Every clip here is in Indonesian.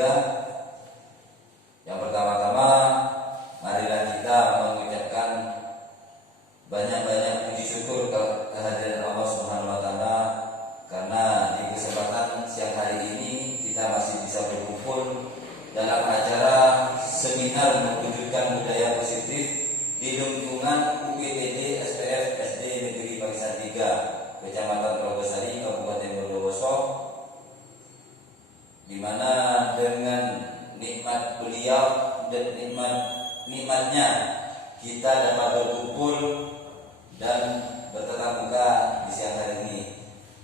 ketiga. Yang pertama-tama, marilah kita mengucapkan banyak-banyak puji syukur kehadiran Allah Subhanahu wa taala, karena di kesempatan siang hari ini kita masih bisa berkumpul dalam acara seminar mewujudkan budaya positif di lingkungan UPTD SPF SD Negeri Pakisan 3, Kecamatan Telogosari, Kabupaten Bondowoso, di mana dengan nikmat beliau dan nikmatnya kita dapat berkumpul dan bertatap muka di siang hari ini.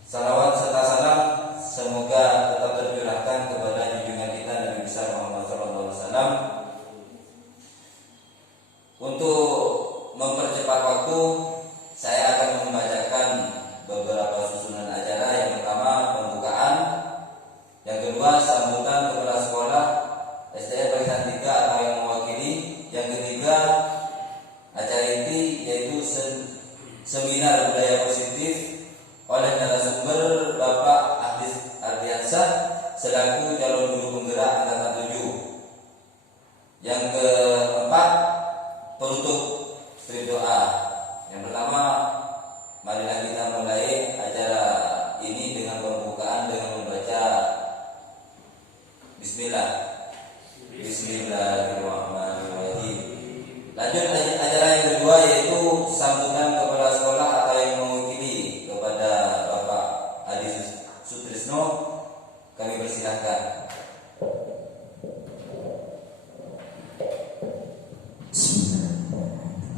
Salawat serta salam semoga tetap tercurahkan kepada junjungan kita Nabi besar Muhammad SAW. Untuk mempercepat waktu, saya akan membacakan beberapa susunan acara. Yang pertama, pembukaan. Yang kedua, sambutan kepala sekolah SDN Pakisan 3 atau yang mewakili. Yang ketiga, acara ini yaitu seminar budaya positif oleh narasumber Bapak Ahdis Ardiansyah selaku calon guru penggerak angkatan 7. Yang keempat, penutup strip doa. Yang pertama, marilah kita mulai acara ini dengan pembukaan dengan membaca Bismillah. Bismillahirrahmanirrahim. Lanjut acara yang kedua yaitu sambutan kepala sekolah atau yang mewakili kepada Bapak Adi Sutrisno. Kami persilahkan.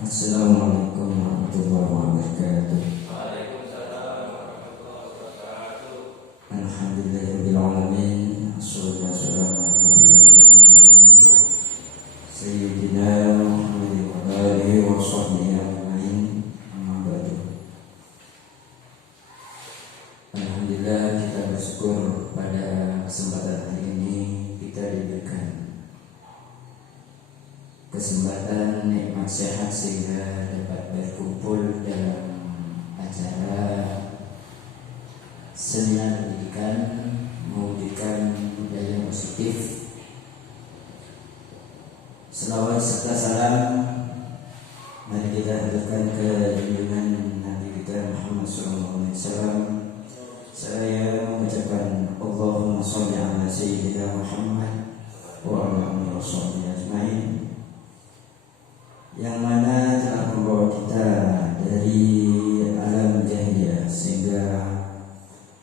Assalamualaikum warahmatullahi wabarakatuh. Waalaikumsalam warahmatullahi wabarakatuh. Alhamdulillahirabbil alamin. Wassalatu wassalamu ala asyrofil mursalin sayyidina Muhammadin wa alihi wa sahbihi ajmain. Amma ba'du. Alhamdulillah, kita bersyukur pada kesempatan hari ini kita diberikan kesempatan nikmat sehat sehingga dapat berkumpul dalam acara seminar pendidikan mewujudkan budaya positif. Selawat serta salam mari kita haturkan ke junjungan Nabi kita Muhammad SAW. Saya mengucapkan Allahumma sholli ala sayyidina Muhammad wa ala alihi washabbihi ajmain, yang mana telah membawa kita dari alam jahiliyah sehingga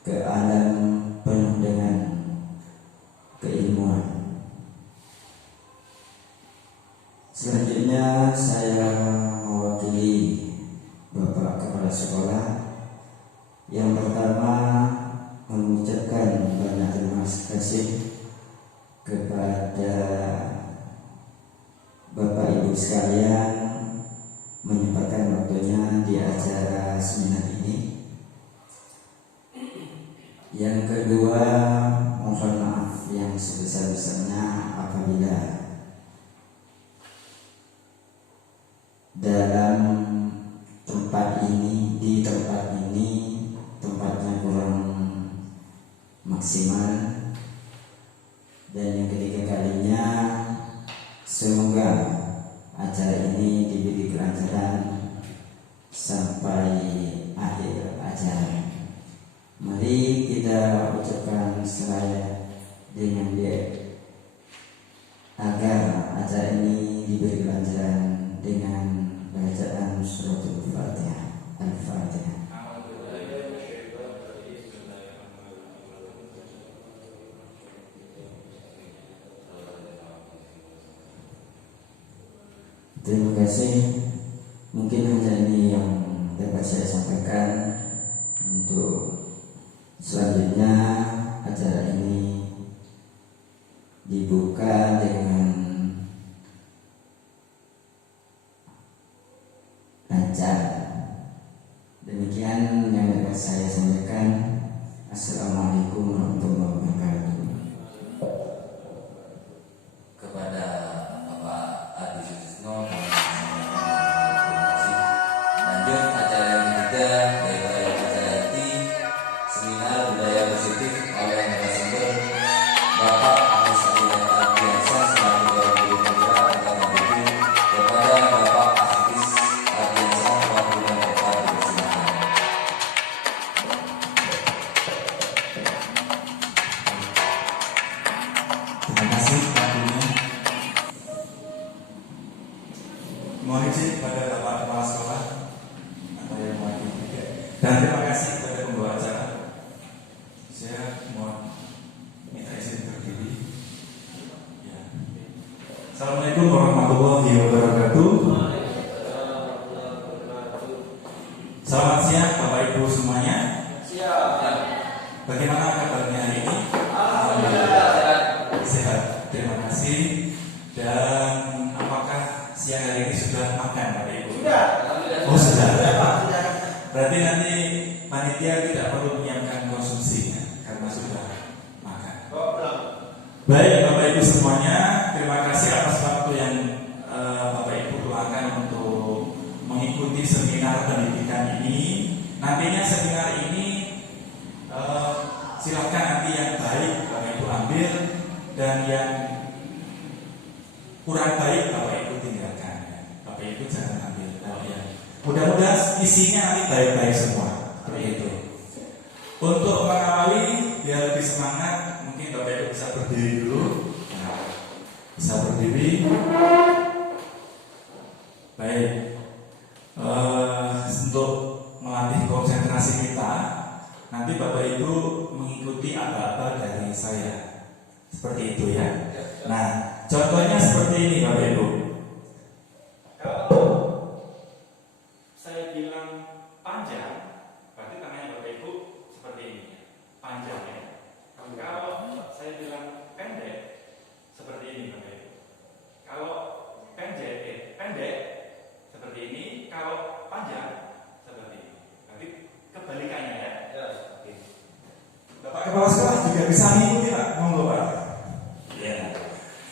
ke alam penuh dengan keilmuan. Selanjutnya saya mewakili Bapak Kepala Sekolah. Yang pertama, mengucapkan banyak terima kasih kepada Bapak Ibu sekalian menyempatkan waktunya di acara seminar ini. Yang kedua, mohon maaf yang sebesar-besarnya apabila dalam tempat ini, di tempat ini tempatnya kurang maksimal. Dan yang ketiga kalinya, semoga acara ini diberi kelancaran sampai akhir acara. Mari kita ucapkan seraya dengan dia agar acara ini diberi kelancaran dengan bacaan suratul Fatihah. Al-Fatihah. Terima kasih. Mungkin hanya ini yang dapat saya sampaikan. Untuk selanjutnya acara ini dibuka dengan lancar. Demikian yang dapat saya sampaikan. Assalamualaikum warahmatullahi wabarakatuh. Kepada Bapak Adi Sutrisno, lanjut acara yang ketiga yaitu acara inti seminar budaya positif oleh narasumber Bapak Ahdis Ardiansyah Assalamualaikum warahmatullahi wabarakatuh. Selamat siang Bapak Ibu semuanya. Siap. Bagaimana kabarnya hari ini? Alhamdulillah sehat. Sehat, terima kasih. Dan apakah siang hari ini sudah makan Bapak Ibu? Sudah. Alhamdulillah. Oh sudah. Berarti nanti panitia tidak perlu menyiapkan konsumsi ya, karena sudah makan. Baik Bapak Ibu semuanya, terima kasih atas waktu yang Bapak Ibu keluarkan untuk mengikuti seminar pendidikan ini. Nantinya seminar ini silakan nanti yang baik Bapak Ibu ambil dan yang kurang baik Bapak Ibu tinggalkan. Bapak Ibu jangan ambil kalau yang mudah-mudahan isinya nanti baik-baik semua. Seperti itu. Untuk mengawali biar lebih semangat, mungkin Bapak Ibu bisa berdiri dulu. Nah, bisa berdiri. Baik. Untuk melatih konsentrasi kita, nanti Bapak Ibu mengikuti apa-apa dari saya. Seperti itu ya. Nah, contohnya seperti ini Bapak Ibu. Kalau saya bilang panjang, berarti tangannya Bapak Ibu seperti ini, panjang ya. Kalau saya bilang pendek, seperti ini Bapak Ibu. Kalau pendek seperti ini, kalau panjang seperti ini. Nanti kebalikannya ya. Oke. Bapak Kepala Sekolah juga bisa mengikuti Pak, monggo Pak. Iya.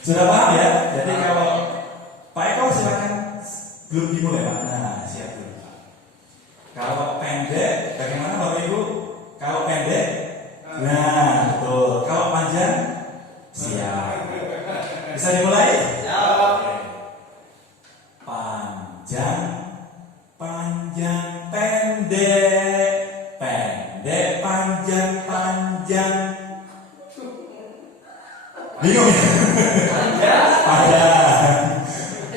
Sudah paham ya? Jadi kalau Pak Eko silakan belum dimulai Pak. Nah, siap dulu Pak. Kalau pendek, bagaimana Bapak Ibu? Kalau pendek, nah betul. Kalau panjang, siap. Bisa dimulai? Siap. Panjang, panjang, pendek, pendek, panjang, panjang. Bingung ya? Panjang.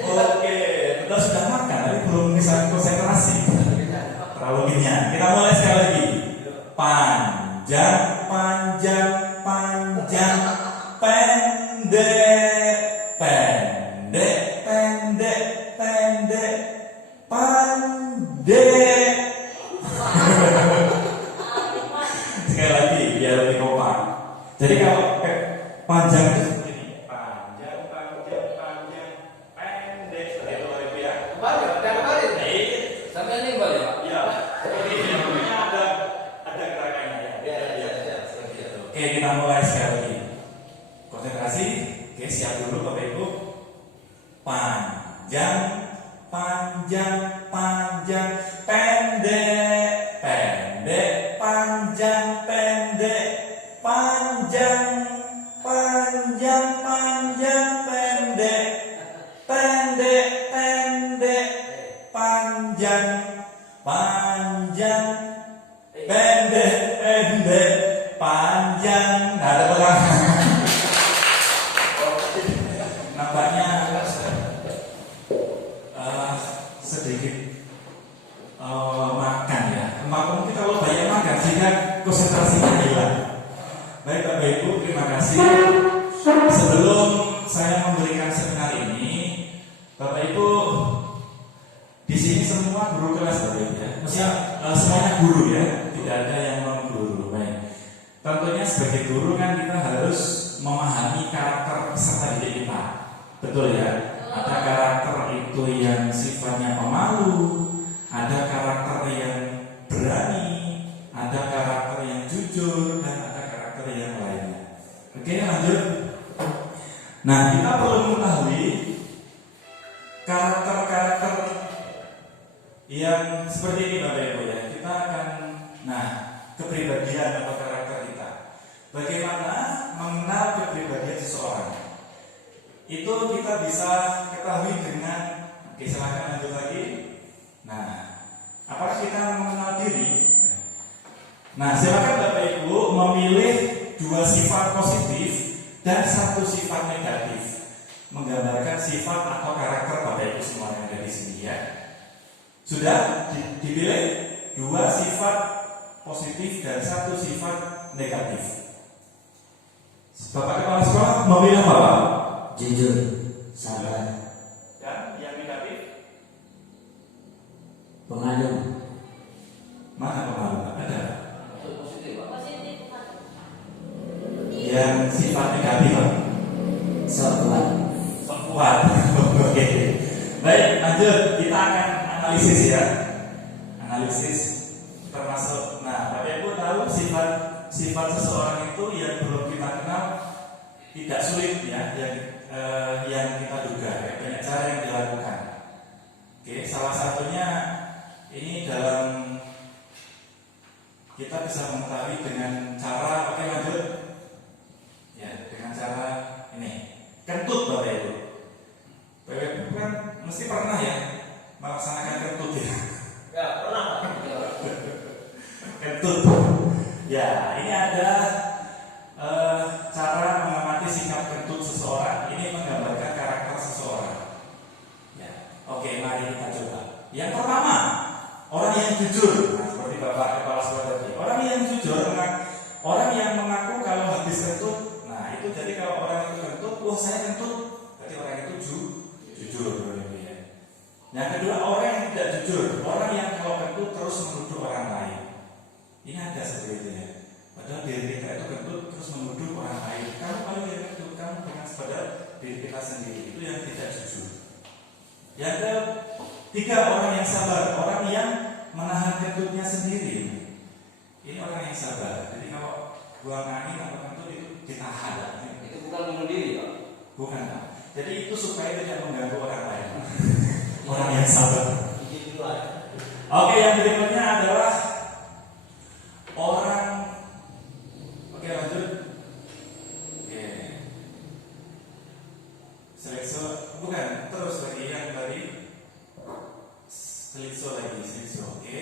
Oke, kita sudah makan, tapi belum bisa konsentrasi. Terlalu kenyang. Kita mulai sekali lagi. Panjang, panjang, panjang, pendek, pendek, pendek, pendek, pendek. Sekali lagi biar lebih kompak. Jadi kalau panjang itu seperti ini. Panjang, panjang, panjang, pendek. Seperti itu Bapak Ibu ya. Kembali. Sampai ini kembali Pak. Iya. Ini namanya ada gerakannya ya. Iya. Seperti itu. Oke, kita mulai sekali lagi. Konsentrasi. Oke, siap dulu Bapak Ibu. Panjang, panjang, panjang, pendek, pendek, panjang, pendek, panjang, panjang, panjang, pendek, pendek, pendek, panjang, panjang, pendek, pendek, panjang. Nah, ada pegang. Nampaknya sedikit makan ya. Mungkin kalau banyak makan sehingga konsentrasinya hilang. Baik Bapak Ibu, terima kasih. Sebelum saya memberikan seminar ini, Bapak Ibu di sini semua guru kelas Bapak Ibu ya. Maksudnya semuanya guru ya, tidak ada yang non guru. Baik. Tentunya sebagai guru kan kita harus memahami karakter peserta didik kita. Betul ya? Ada karakter itu yang sifatnya pemalu, ada karakter yang berani, ada karakter yang jujur, dan ada karakter yang lainnya. Oke, lanjut. Nah, kita perlu mengetahui karakter-karakter yang seperti ini Bapak Ibu ya. Kita akan, kepribadian atau karakter kita. Bagaimana mengenal kepribadian seseorang? Itu kita bisa ketahui dengan, oke silakan lanjut lagi. Nah, apakah kita mengenal diri? Nah, silakan Bapak Ibu memilih 2 sifat positif dan 1 sifat negatif, menggambarkan sifat atau karakter Bapak Ibu semua yang ada di sini ya. Sudah dipilih 2 sifat positif dan 1 sifat negatif. Bapak Kepala Sekolah memilih apa Pak? Jujur. sabar, Dan yang negatif, pengaruh, Mana pemalu? Ada. Positif, Pak. Yang sifat negatif, Pak. sok kuat. Sok kuat. Oke. Baik, lanjut. Kita akan analisis ya. Analisis termasuk. Nah, Bapak Ibu tahu sifat seseorang itu yang belum kita kenal tidak sulit ya, yang kita duga ya. Banyak cara yang dilakukan. Oke, salah satunya ini dalam kita bisa mengetahui dengan cara, oke lanjut ya, dengan cara ini kentut Bapak Ibu. Bapak Ibu kan mesti pernah ya melaksanakan kentut ya. Ya, pernah, Pak. Kentut ya, ini ada cara mengamati sikap kentut seseorang. Ini menggambarkan karakter seseorang ya. Oke, mari kita coba. Yang pertama, orang yang jujur. Nah, seperti Bapak Kepala Sekolah tadi, orang yang jujur, orang yang mengaku kalau habis kentut. Nah, itu jadi kalau orang itu kentut, oh saya kentut, berarti orang itu jujur. Ya. Yang kedua, orang yang tidak jujur, orang yang kalau kentut terus menuduh orang lain. Ini ada seperti itu ya. Padahal diri kita itu kentut terus menuduh orang lain. Kalau yang kentut, kamu dengan pada diri kita sendiri, itu yang tidak jujur. Yang ketiga, orang yang sabar, orang yang menahan kentutnya sendiri. Ini orang yang sabar. Jadi kalau buang angin atau kentut itu ditahan. Itu bukan bunuh diri, Pak. Bukan. Jadi itu supaya tidak mengganggu orang lain. Orang yang sabar. Oke, yang berikutnya adalah orang. Oke, lanjut. Oke. Selekso, bukan. Terus lagi yang tadi. Selekso lagi, selekso. Oke.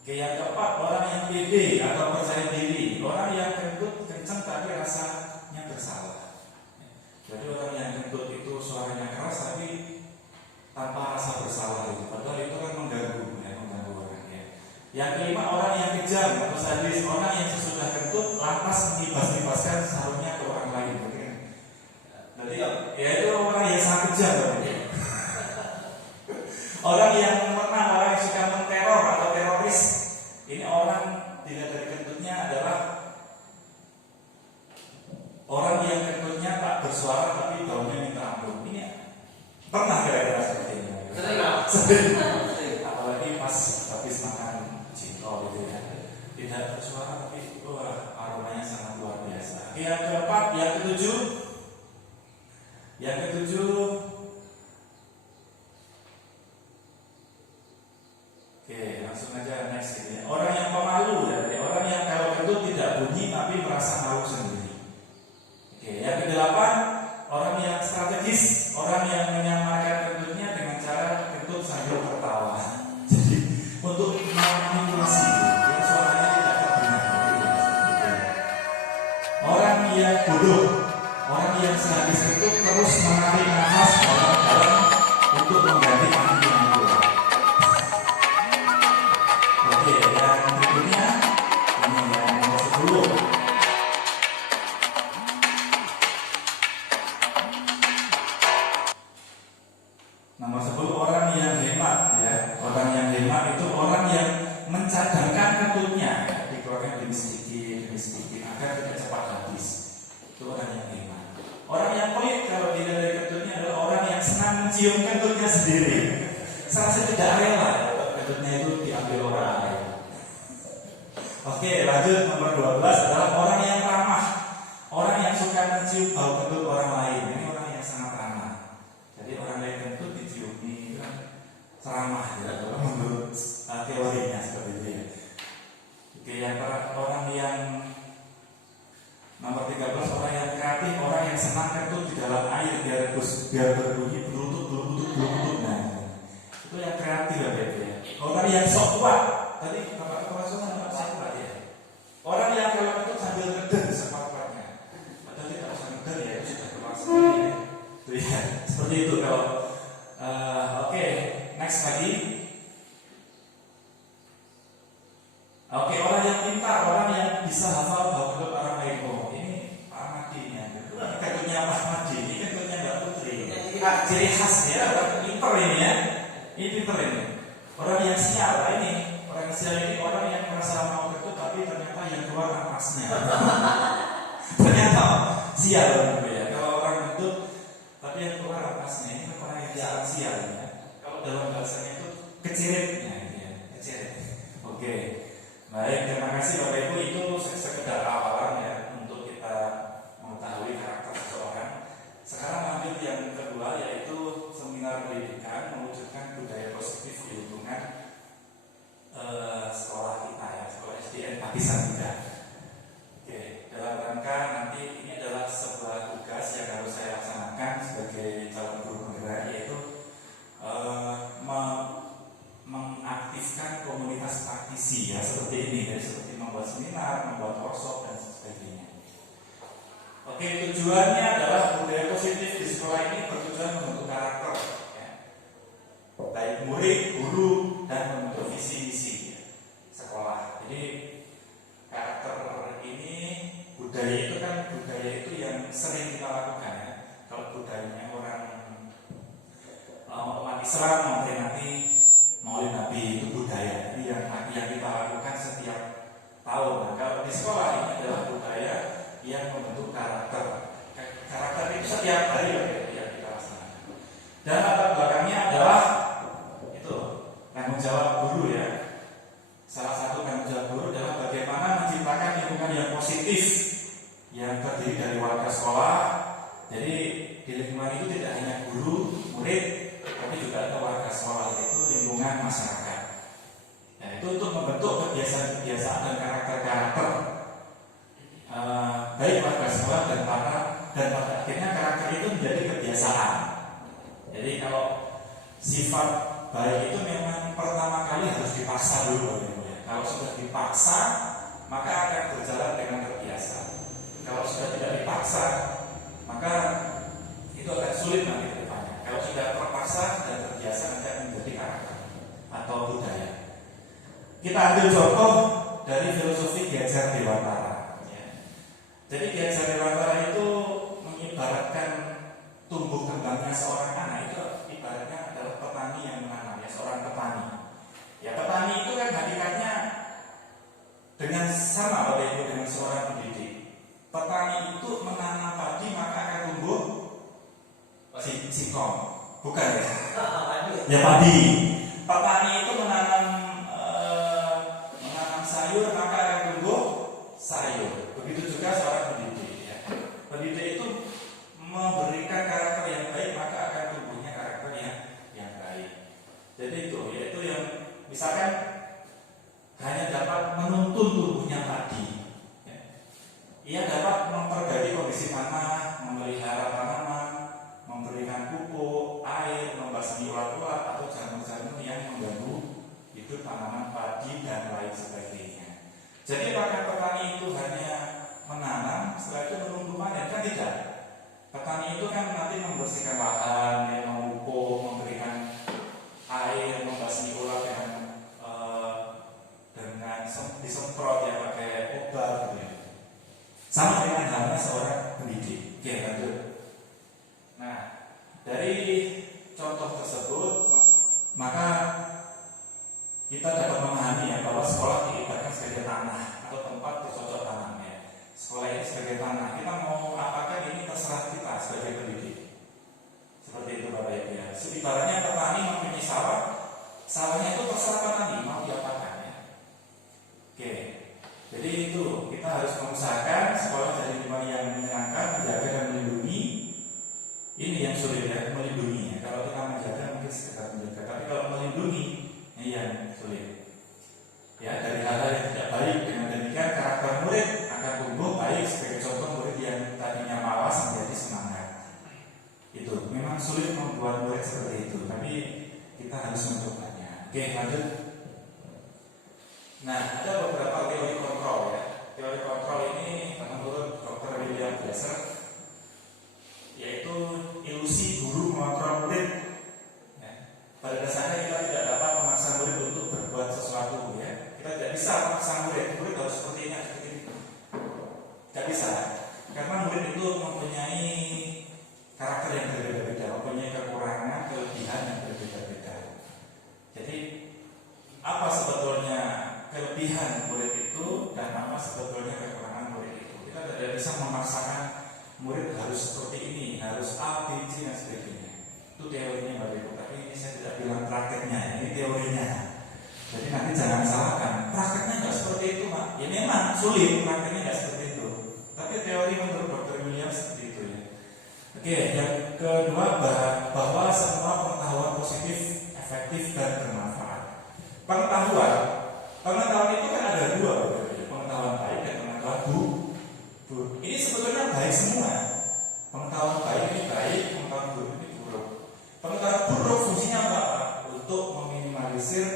Oke, yang keempat, orang yang pede atau percaya diri. Orang yang kentut kencang tapi rasanya bersalah. Jadi orang yang kentut itu suaranya keras tapi tanpa rasa bersalah itu. Padahal itu kan mengganggu orang ya. Yang kelima, orang yang kejam atau sadis. Orang yang sesudah kentut lantas menibas-nibaskan sarungnya ke orang lain. Jadi ya itu orang yang sangat kejam. Orang yang menang, orang yang suka menteror atau teroris. Ini orang dilihat dari kentutnya adalah orang yang kentutnya tak bersuara tapi baunya minta ampun. Ini pernah kira-kira seperti ini? Sering. Apalagi pas habis makan jengkol gitu ya. Tidak bersuara tapi aromanya sangat luar biasa. Yang keempat, yang ketujuh. Oke, langsung aja next gitu ya. Orang yang pemalu ya, orang yang kalau kentut tidak bunyi tapi merasa malu sendiri. Oke, yang kedelapan, orang yang strategis, orang yang menyamarkan kentutnya dengan cara kentut sambil tertawa. Jadi untuk memanipulasi, ya, suaranya tidak terdengar. Orang yang bodoh, orang yang sehabis kentut terus menarik nafas dalam-dalam untuk mengganti angin yang keluar. Oke, yang berikutnya ini yang nomor 10. Nomor 10, orang yang hemat ya. Orang yang hemat itu orang yang mencadangkan kentutnya ya, dikeluarkan demi sedikit agar tidak cepat habis. Itu orang yang hemat. Orang yang pelit kalau dilihat dari kentutnya adalah orang yang senang mencium kentutnya sendiri. Serasa tidak rela kentutnya itu diambil orang lain. Oke, lanjut nomor 12 adalah orang yang ramah. Orang yang suka mencium bau kentut orang lain. Ini orang yang sangat ramah. Jadi orang lain kentut diciumi itu kan ramah ya, kalau menurut teorinya seperti itu ya. Oke, yang orang yang nomor 13, orang yang kreatif, orang yang senang kentut di dalam air biar berbunyi berlutut. Nah, itu yang kreatif ya Bapak ya. Orang yang sok kuat, tadi Bapak Kepala Sekolah nampak sok kuat ya. Orang yang kalau kentut sambil ngeden sekuat-kuatnya. Padahal tidak usah ngeden ya, itu sudah keluar sendiri ya. Itu ya, seperti itu kalau. Oke, next lagi. Oke, orang yang pintar, orang yang bisa hafal bau kentut orang lain. Oh, ini Pak Madi ya. ciri khasnya orang pinter ini ya. Ini pinter ini. Orang yang sial lah ini. Orang yang sial ini orang yang merasa mau ketut tapi ternyata yang keluar napasnya. Ternyata sial gitu ya. Kalau orang ketut tapi yang keluar napasnya ini kan orang yang sial ya. Kalau dalam bahasanya itu keciritnya gitu ya. Kecirit. Oke. Baik, terima kasih Bapak Ibu. Itu sekedar awalan ya untuk kita mengetahui karakter seseorang. Sekarang lanjut yang kedua, yaitu seminar pendidikan mewujudkan budaya positif di lingkungan sekolah kita ya, sekolah SDN Tapisan Muda. Oke, dalam rangka nanti ini adalah sebuah tugas yang harus saya laksanakan sebagai calon guru penggerak, yaitu mengaktifkan komunitas praktisi ya seperti ini, ya, seperti membuat seminar, membuat workshop dan sebagainya. Oke, tujuannya adalah budaya positif di sekolah ini bertujuan membentuk karakter ya. Baik murid, guru, dan membentuk visi misi ya, sekolah. Jadi karakter ini, budaya itu kan budaya itu yang sering kita lakukan ya. Kalau budayanya orang umat Islam memperingati Maulid Nabi itu budaya yang kita lakukan setiap tahun. Nah, kalau di sekolah ini adalah budaya yang membentuk karakter. Karakter itu setiap hari yang kita laksanakan. Dan latar belakangnya adalah itu tanggung jawab guru ya. Salah satu tanggung jawab guru adalah bagaimana menciptakan lingkungan yang positif yang terdiri dari warga sekolah. Jadi di lingkungan itu tidak hanya guru, murid, tapi juga ada warga sekolah, yaitu lingkungan masyarakat. Nah, itu untuk membentuk kebiasaan-kebiasaan dan karakter-karakter baik warga sekolah dan pada akhirnya karakter itu menjadi kebiasaan. Jadi kalau sifat baik itu memang pertama kali harus dipaksa dulu ya. Kalau sudah dipaksa maka akan berjalan dengan terbiasa. Kalau sudah tidak dipaksa maka itu akan sulit nanti ke depannya. Kalau sudah terpaksa dan terbiasa nanti akan menjadi karakter atau budaya. Kita ambil contoh dari filosofi Ki Hajar Dewantara ya. Jadi Ki Hajar Dewantara itu mengibaratkan tumbuh kembangnya seorang anak itu ibaratnya adalah petani yang menanam ya, seorang petani. Ya, petani itu kan hakikatnya dengan sama Bapak Ibu dengan seorang pendidik. Petani itu menanam padi maka akan tumbuh singkong, bukan ya? Ya padi. Petani itu menanam sayur maka akan tumbuh sayur. Begitu juga seorang pendidik. Ya. Pendidik itu memberikan karakter yang baik maka akan tumbuhnya karakter yang baik. Jadi itu, yaitu yang misalkan hanya dapat menuntun tumbuhnya padi. Ya. Ia dapat memperbaiki kondisi tanah, memelihara tanaman, memberikan pupuk, air, membasmi ulat-ulat atau jamur-jamur yang mengganggu hidup tanaman padi dan lain sebagainya. Jadi apakah petani itu hanya menanam, setelah itu menunggu panen? Kan tidak. Petani itu kan nanti membersihkan lahan, memupuk, memberikan air, membasmi ulat dengan disemprot ya pakai obat gitu ya. Sama dengan halnya seorang pendidik. Oke, lanjut. Nah, dari contoh tersebut maka kita dapat memahami ya bahwa sekolah diibaratkan sebagai tanah atau tempat bercocok tanam ya. Sekolah ini sebagai tanah. Kita mau apakan ini terserah kita sebagai pendidik. Seperti itu Bapak Ibu ya. Ibaratnya petani mempunyai sawah, sawahnya itu terserah petani mau diapakan ya. Oke. Jadi itu kita harus mengusahakan sekolah dari lingkungan yang menyenangkan, menjaga dan melindungi. Ini yang sulit ya, melindungi ya. Kalau kita menjaga mungkin sekedar menjaga, tapi kalau melindungi ini yang sulit. Ya, dari hal-hal yang tidak baik. Dengan demikian karakter murid akan tumbuh baik sebagai contoh murid yang tadinya malas menjadi semangat. Itu memang sulit membuat murid seperti itu, tapi kita harus mencobanya. Oke, lanjut. Nah, ada beberapa teori kontrol ya. Teori kontrol ini menurut Dr. William Glasser, yaitu ilusi guru mengontrol murid. Ya. Pada dasarnya kita tidak dapat memaksa murid untuk berbuat sesuatu ya. Kita tidak bisa memaksa murid harus seperti ini, seperti ini. Tidak bisa, karena murid itu mempunyai karakter yang berbeda-beda, mempunyai kekurangan, kelebihan yang berbeda-beda. Jadi apa sebetulnya kelebihan murid itu dan apa sebetulnya kekurangan murid itu? Kita tidak bisa memaksakan murid harus seperti ini, harus A, B, C dan sebagainya. Itu teorinya Bapak Ibu. Tapi ini saya tidak bilang prakteknya, ini teorinya. Jadi nanti jangan salahkan, prakteknya nggak seperti itu Pak. Ya memang sulit, prakteknya nggak seperti itu. Tapi teori menurut Dr. William seperti itu ya. Oke, yang kedua bahwa semua pengetahuan positif, efektif dan bermanfaat. Pengetahuan itu kan ada dua, pengetahuan baik dan pengetahuan buruk. Ini sebetulnya baik semua. Pengetahuan baik ini baik, pengetahuan buruk ini buruk. Pengetahuan buruk fungsinya apa? Untuk meminimalisir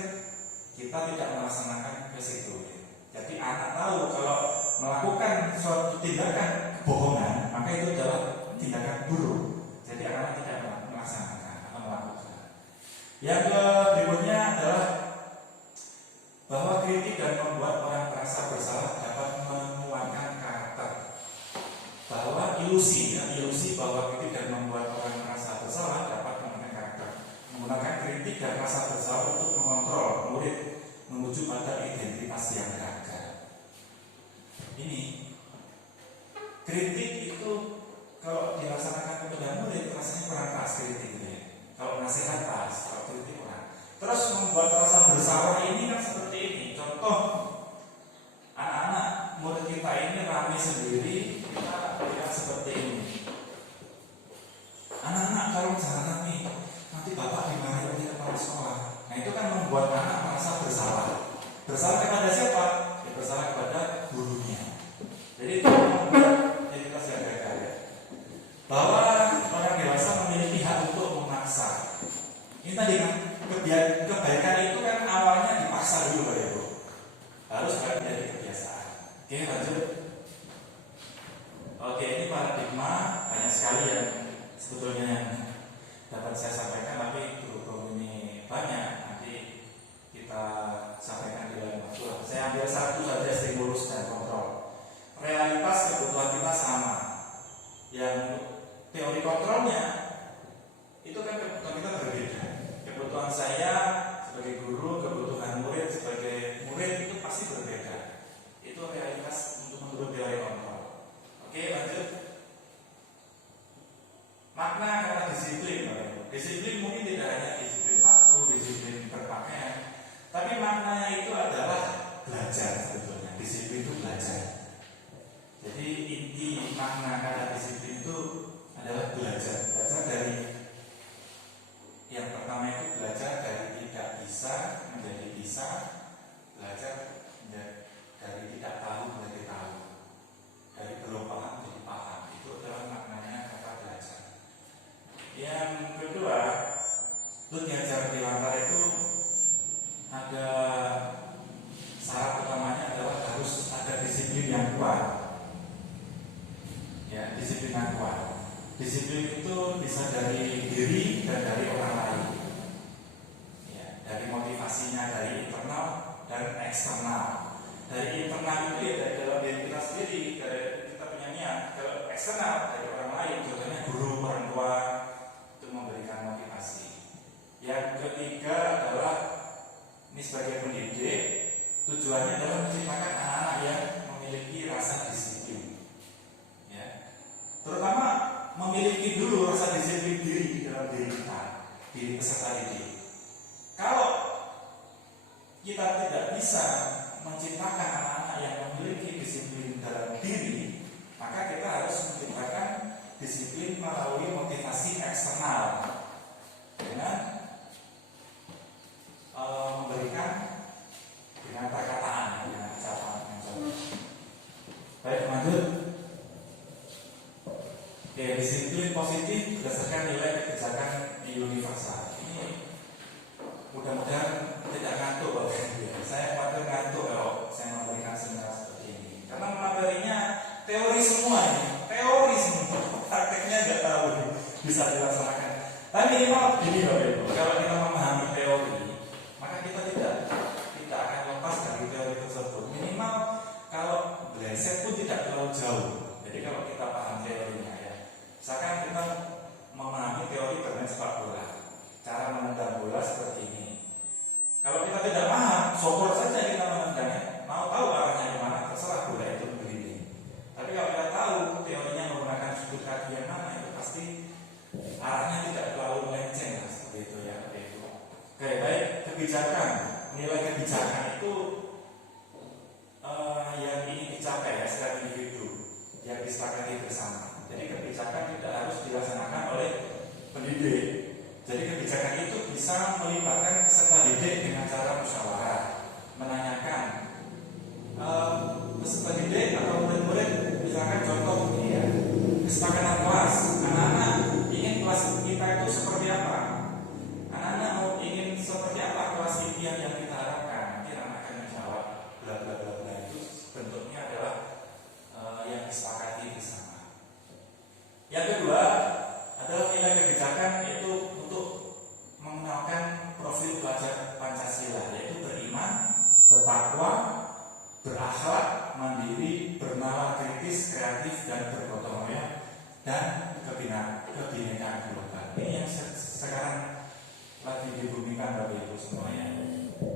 kita tidak melaksanakan resiko. Jadi anak tahu kalau melakukan suatu tindakan kebohongan, maka itu adalah tindakan buruk. Jadi anak tidak melaksanakan atau melakukan. Yang berikutnya adalah bahwa kritik dan membuat orang merasa bersalah dapat menguatkan karakter. Bahwa ilusi bahwa kritik dan membuat orang merasa bersalah dapat menguatkan karakter. Menggunakan kritik dan rasa bersalah untuk mengontrol murid menuju pada identitas yang gagal. Ini kritik itu kalau dilaksanakan kepada murid rasanya kurang pas kritiknya. Kalau nasihat pas, kalau kritik kurang. Terus membuat rasa bersalah ini kan seperti ini. Contoh, anak-anak murid kita ini rame sendiri, kita lihat seperti ini. Anak-anak kalau jangan nih, nanti bapak dimarahi oleh kepala sekolah. Nah itu kan membuat anak merasa bersalah. Bersalah kepada siapa? Ya, bersalah kepada gurunya. Jadi itu membuat identitas yang gagal ya. Bahwa orang dewasa memiliki hak untuk memaksa. Ini tadi kan kebaikan itu kan awalnya dipaksa dulu Pak Ibu. Harus kan menjadi kebiasaan. Oke lanjut. Oke ini paradigma banyak sekali yang sebetulnya yang dapat saya sampaikan, tapi berhubung ini banyak nanti kita sampaikan di dalam waktu. Saya ambil satu saja, stimulus dan kontrol. Realitas kebutuhan kita sama. Yang teori kontrolnya itu kan kebutuhan kita berbeda. Kebutuhan saya sebagai guru, kebutuhan murid sebagai murid itu pasti berbeda. Itu realitas untuk menurut teori kontrol. Oke lanjut. Makna kata disiplin, disiplin mungkin tidak hanya disiplin waktu, disiplin berpakaian, tapi maknanya itu adalah belajar sebetulnya. Disiplin itu belajar. Jadi inti makna kata disiplin itu adalah belajar. Belajar dari yang pertama itu belajar dari tidak bisa menjadi bisa, belajar dari tidak tahu menjadi tahu, dari belum paham menjadi paham. Itu adalah maknanya kata belajar. Yang kedua, untuk diajar dewasa itu ada syarat utamanya adalah harus ada disiplin yang kuat. Ya, disiplin yang kuat. Disiplin itu bisa dari diri dan dari orang lain. Ya, dari motivasinya dari internal dan eksternal. Dari internal itu ya dari dalam diri kita sendiri, dari kita punya niat. Kalau eksternal dari orang lain, contohnya guru, orang tua, untuk memberikan motivasi. Yang ketiga adalah ini sebagai pendidik, tujuannya adalah menciptakan anak-anak yang memiliki rasa disiplin. Ya, terutama memiliki dulu rasa disiplin diri di dalam diri kita, diri peserta didik. Kalau kita tidak bisa menciptakan anak-anak yang memiliki disiplin dalam diri, maka kita harus menciptakan disiplin melalui motivasi eksternal dengan memberikan dengan perkataan, dengan ucapan. Baik, lanjut. Oke, disiplin positif berdasarkan nilai kebijakan universal. Ini mudah-mudahan tidak ngantuk Bapak Ibu. Saya khawatir ngantuk kalau saya memberikan seminar seperti ini. Karena materinya teori semua ini, teori semua. Prakteknya nggak tahu bisa dilaksanakan. Tapi minimal ini Bapak Ibu, kalau kita memahami teori, maka kita tidak akan lepas dari teori tersebut. Minimal kalau beleset pun tidak terlalu jauh. Jadi kalau kita paham teorinya ya, misalkan kita memahami teori bermain arahnya tidak terlalu melenceng lah, seperti itu ya. Oke, baik, kebijakan, nilai kebijakan itu yang ingin dicapai ya secara individu yang disepakati bersama. Jadi kebijakan tidak harus dilaksanakan oleh pendidik. Jadi kebijakan itu bisa melibatkan peserta didik dengan cara musyawarah, menanyakan peserta didik atau murid-murid, misalkan contoh ini ya, kesepakatan kelas, anak-anak ingin kelas kita itu seperti apa, anak-anak mau ingin seperti apa kelas impian yang kita harapkan. Nanti anak akan menjawab bla bla bla bla, itu bentuknya adalah yang disepakati bersama. Yang kedua adalah nilai kebijakan, itu untuk mengenalkan profil pelajar Pancasila, yaitu beriman, bertakwa, berakhlak, mandiri, bernalar kritis, kreatif, dan bergotong royong, dan kebinekaan global. Ini yang sekarang lagi dibumikan Bapak Ibu semuanya,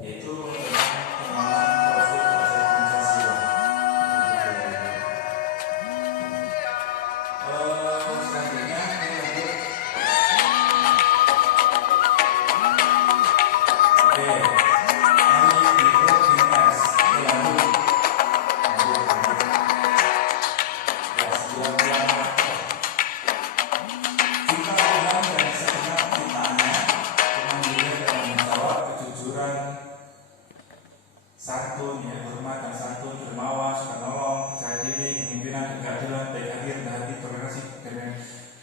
yaitu tentang pengenalan profil pelajar Pancasila. Selanjutnya kita lanjut. Oke, ini berikut dinas. Kita lanjut. Ya, sebelum kita ulang dan segenap ciptaannya, kemandirian dan menjawab, kejujuran, santun, ya, hormat dan santun, dermawan, suka nolong, percaya diri, kepemimpinan, keadilan, baik hati, rendah hati, toleransi, dan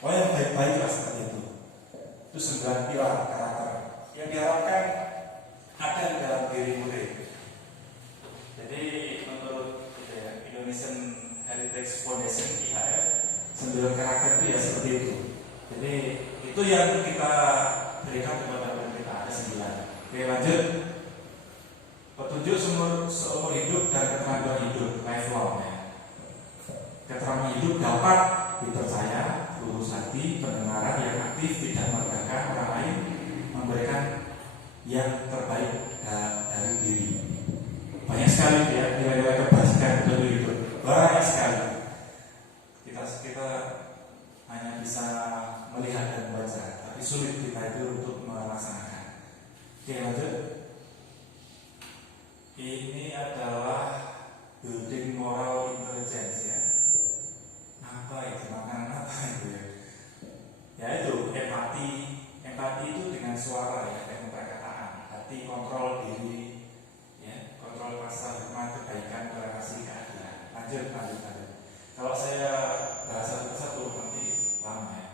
yang baik-baik lah seperti itu. Itu 9 pilar karakter yang diharapkan ada di dalam diri murid. Jadi menurut Indonesian Heritage Foundation (IHF), 9 karakter itu ya seperti itu. Jadi itu yang kita berikan kepada murid kita, ada 9. Oke, lanjut. Petunjuk seumur hidup dan keterampilan hidup, lifelong ya. Keterampilan hidup dapat dipercaya, lurus hati, pendengaran yang aktif, tidak merendahkan orang lain, memberikan yang terbaik dari diri. Banyak sekali ya nilai-nilai kebajikan dalam hidup, banyak sekali. Kita hanya bisa melihat dan membaca, tapi sulit kita itu untuk melaksanakan. Oke, lanjut. Ini adalah building moral intelligence ya. Apa itu? Makanan apa itu ya? Ya itu empati. Empati itu dengan suara ya, dengan perkataan. Hati, kontrol diri, ya, kontrol rasa hormat, kebaikan, toleransi, keadilan. Lanjut. Kalau saya bahas satu-satu nanti lama ya.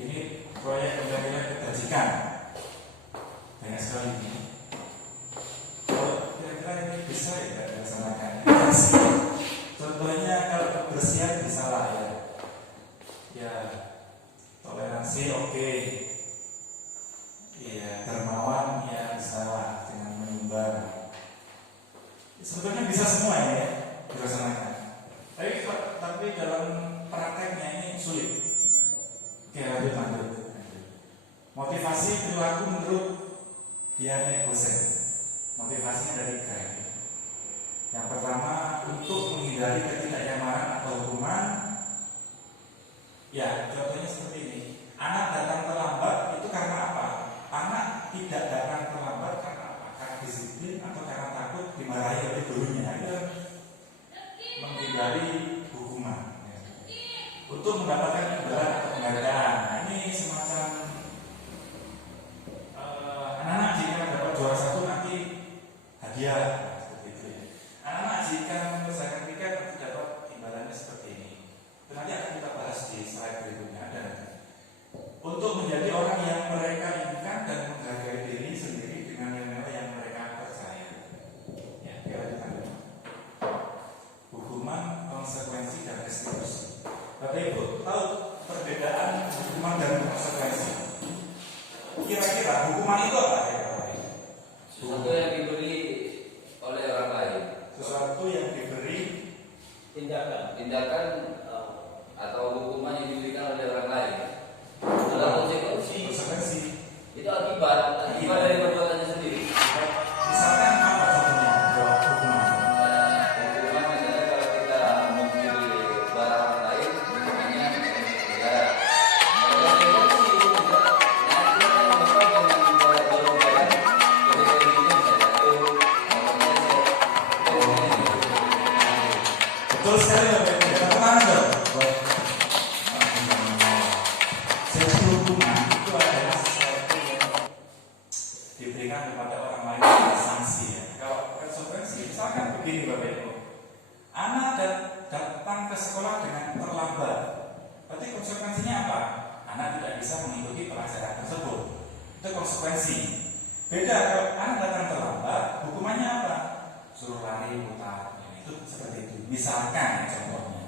Ini proyek pendampingan kebajikan. Banyak sekali ini. Kira-kira ini bisa ya dilaksanakan. Contohnya kalau kebersihan bisa lah ya. Ya, toleransi oke. Ya, dermawan ya bisa lah dengan menyumbang. Sebetulnya bisa semua ya dilaksanakan. Tapi dalam prakteknya ini sulit. Oke, lanjut. Motivasi perilaku menurut Diane Gosen. Motivasinya ada 3 ya. Yang pertama, untuk menghindari ketidaknyamanan atau hukuman. Ya, contohnya seperti ini. Anak datang terlambat itu karena apa? Anak tidak datang terlambat karena apa? Karena disiplin atau karena takut dimarahi oleh gurunya. Itu menghindari hukuman ya. Untuk mendapatkan imbalan atau penghargaan. Nah, ini semacam anak-anak jika dapat juara 1 nanti hadiah seperti itu ya. Anak-anak jika menyelesaikan tiket nanti dapat imbalannya seperti ini. Itu nanti akan kita bahas di slide berikutnya. Ada. Untuk menjadi orang yang mereka inginkan dan menghargai diri sendiri dengan nilai yang mereka percaya. Ya, kita lanjutkan. Hukuman, konsekuensi, dan restitusi. Bapak Ibu tahu perbedaan hukuman dan konsekuensi? Kira-kira hukuman itu apa ya? Sesuatu yang diberi oleh orang lain. Sesuatu yang diberi Tindakan atau hukuman yang diberikan oleh orang lain. Adalah konsekuensi. Itu akibat dari perbuatannya sendiri. Misalkan apa contohnya? Hukuman. Hukuman misalnya kalau kita membeli barang orang lain, hukumannya negara. Kalau konsekuensi terlambat. Berarti konsekuensinya apa? Anak tidak bisa mengikuti pelajaran tersebut. Itu konsekuensi. Beda kalau anak datang terlambat, hukumannya apa? Suruh lari putar. Itu seperti itu. Misalkan contohnya.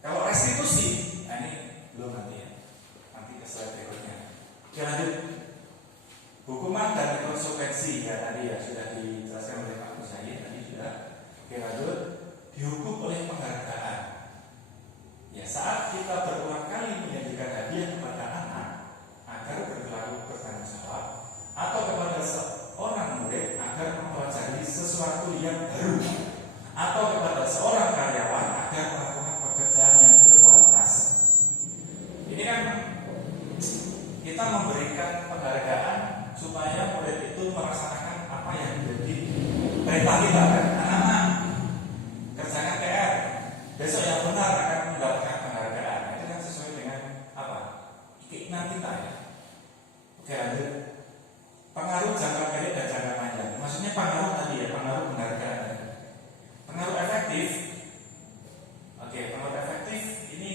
Kalau restitusi, nah ini belum nanti ya. Nanti ke slide berikutnya. Oke, lanjut. Hukuman dan konsekuensi ya tadi ya sudah dijelaskan oleh Pak Musayyid tadi sudah. Oke, lanjut. Dihukum oleh penghargaan. Ya, saat kita berulang kali menjanjikan hadiah kepada anak agar berlaku bertanggung jawab, atau kepada seorang murid agar mempelajari sesuatu yang baru, atau kepada seorang karyawan agar melakukan pekerjaan yang berkualitas. Ini kan kita memberikan penghargaan supaya murid itu melaksanakan apa yang menjadi perintah kita kan. Anak-anak kerjakan PR, besok yang benar akan mendapatkan penghargaan. Itu kan sesuai dengan apa? Keinginan kita ya. Oke, lanjut. Pengaruh jangka pendek dan jangka panjang. Maksudnya pengaruh tadi ya, pengaruh penghargaan. Pengaruh efektif. Oke, pengaruh efektif ini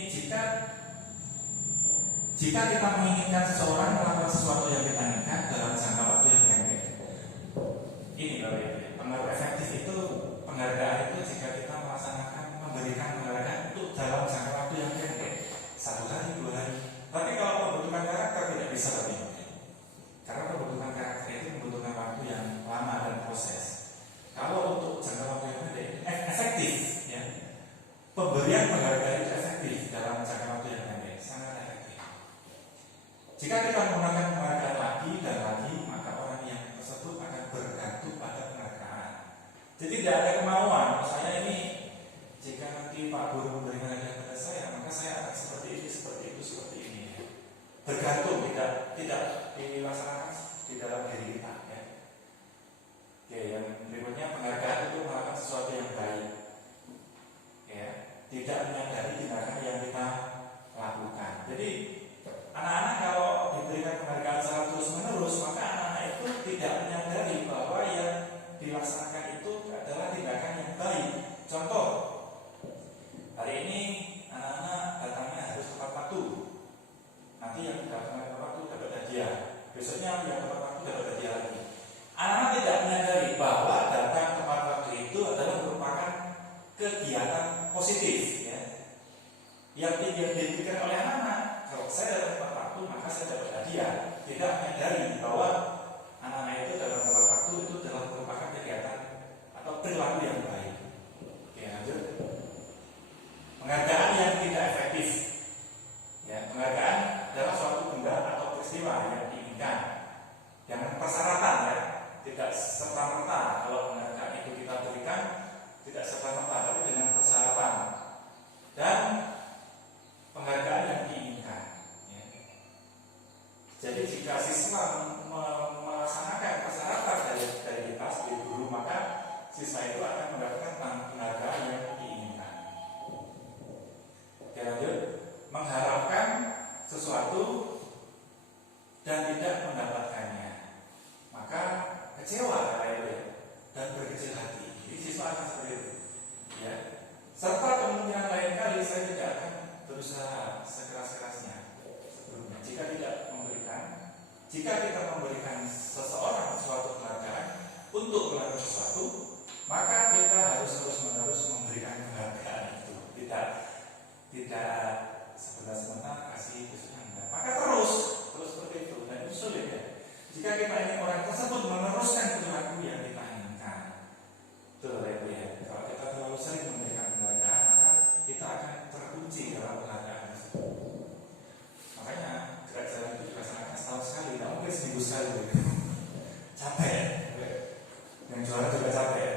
jika kita menginginkan seseorang melakukan sesuatu yang kita inginkan dalam jangka waktu yang pendek. Ini loh ya. Pengaruh efektif itu penghargaan itu jika kita melaksanakan memberikan penghargaan itu dalam jangka waktu yang pendek, 1 hari, 2 hari. Tapi kalau pembentukan karakter tidak bisa lebih. Karena pembentukan karakter itu membutuhkan waktu yang lama dan proses. Kalau untuk jangka waktu yang pendek efektif, ya, pemberian penghargaan itu efektif dalam jangka waktu yang pendek, sangat efektif. Jika kita menggunakan penghargaan lagi dan lagi, maka orang yang tersebut akan bergantung pada penghargaan. Jadi tidak ada kemauan. Saya ini jika nanti Pak Guru memberikan hadiah kepada saya, maka saya akan seperti ini, seperti itu, seperti ini. Bergantung, tidak dilaksanakan di dalam diri kita. Ya. Oke, yang berikutnya penghargaan itu melakukan sesuatu yang baik. Ya, tidak menyadari tindakan yang kita lakukan. Jadi anak-anak kalau diberikan penghargaan secara terus-menerus, maka anak-anak itu tidak menyadari bahwa yang dilaksanakan itu adalah tindakan yang baik. Contoh, hari ini anak-anak datangnya harus tepat waktu. Nanti yang datang tepat waktu dapat hadiah. Besoknya yang tepat waktu dapat hadiah lagi. Anak-anak tidak menyadari bahwa datang tepat waktu itu adalah merupakan kegiatan positif. Ya. Yang dipikirkan oleh anak-anak, kalau saya datang tepat waktu maka saya dapat hadiah. Tidak menyadari bahwa anak-anak itu dalam tepat waktu itu adalah merupakan kegiatan atau perilaku yang baik. Oke, lanjut. Penghargaan yang tidak efektif. Ya, penghargaan adalah suatu benda atau peristiwa yang diinginkan dengan persyaratan ya, tidak serta-merta. Kalau penghargaan itu kita berikan tidak serta-merta, tapi dengan persyaratan dan penghargaan yang diinginkan. Ya. Jadi jika siswa melaksanakan persyaratan dari kita sebagai guru, maka siswa itu akan mendapatkan penghargaan yang diinginkan. Oke, lanjut. Mengharapkan sesuatu dan tidak mendapatkannya, maka kecewa dan berkecil hati. Jadi siswa akan seperti itu. Ya. Serta kemungkinan lain kali saya tidak akan berusaha sekeras-kerasnya sebelumnya. Jika kita memberikan seseorang suatu penghargaan untuk melakukan sesuatu, maka kita harus terus-menerus memberikan penghargaan itu. Tidak sebentar kasih besoknya enggak. Maka terus seperti itu. Dan itu sulit ya. Jika kita ingin orang tersebut meneruskan perilaku yang kita inginkan, betul ya. Kalau kita terlalu sering memberikan penghargaan, maka kita akan terkunci dalam penghargaan tersebut. Makanya gerak jalan itu dilaksanakan setahun sekali, tidak mungkin seminggu sekali. Capek. Yang juara juga capek.